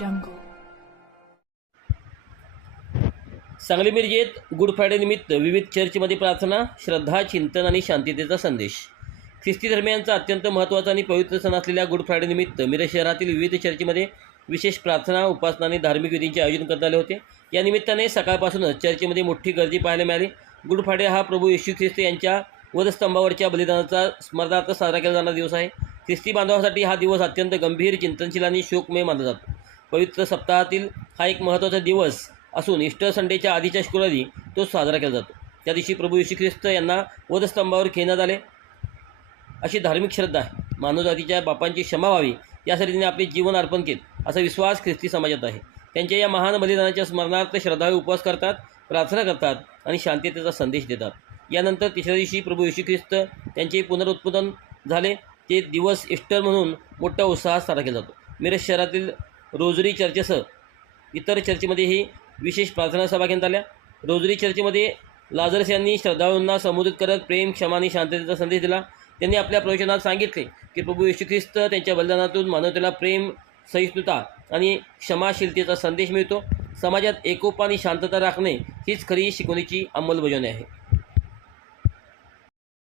jungle. Sangli मिरजेत good Friday निमित्त विविध चर्चमध्ये प्रार्थना, श्रद्धा, चिंतन आणि शांततेचा संदेश. ख्रिस्ती धर्मियांचा अत्यंत महत्त्वाचा आणि पवित्र सण असलेल्या गुड फ्रायडे निमित्त मिरज शहरातील विविध चर्चमध्ये विशेष प्रार्थना, उपासना आणि धार्मिक विधींचे आयोजन करण्यात आले होते. या निमित्ताने सकाळपासूनच चर्चमध्ये मोठी गर्दी पाहायला मिळाली. गुड फ्रायडे हा प्रभू येशू ख्रिस्त यांच्या वधस्तंभावरच्या बलिदानाचा स्मरणार्थ साजरा केला जाणारा दिवस आहे. ख्रिस्ती बांधवांसाठी हा दिवस अत्यंत गंभीर, चिंतनशील आणि शोकमय मानला जातो. पवित्र सप्ताहातील हा एक महत्त्वाचा दिवस असून ईस्टर संडेच्या आधीच्या शुक्रवारी तो साजरा केला जातो. त्या दिवशी प्रभू येशू ख्रिस्त यांना वधस्तंभावर खेळण्यात आले अशी धार्मिक श्रद्धा आहे. मानवजातीच्या पापांची क्षमा व्हावी यासाठी त्यांनी आपले जीवन अर्पण केले असा विश्वास ख्रिस्ती समाजात आहे. त्यांच्या या महान बलिदानाच्या स्मरणार्थ श्रद्धाळू उपवास करतात, प्रार्थना करतात आणि शांततेचा संदेश देतात. यानंतर तिसऱ्या दिवशी प्रभू येशू ख्रिस्त त्यांचे पुनरुत्पादन झाले. ते दिवस ईस्टर म्हणून मोठ्या उत्साहात साजरा केला जातो. मिरज शहरातील रोजरी चर्चसह इतर चर्चमध्येही विशेष प्रार्थना सभा घेण्यात आल्या. रोजरी चर्चमध्ये लाझरस यांनी श्रद्धाळूंना संबोधित करत प्रेम, क्षमा आणि शांततेचा संदेश दिला. त्यांनी आपल्या प्रवचनात सांगितले की प्रभू येशू ख्रिस्त त्यांच्या बलिदानातून मानवतेला प्रेम, सहिष्णुता आणि क्षमाशीलतेचा संदेश मिळतो. समाजात एकोपा आणि शांतता राखणे हीच खरी शिकवणीची अंमलबजावणी आहे.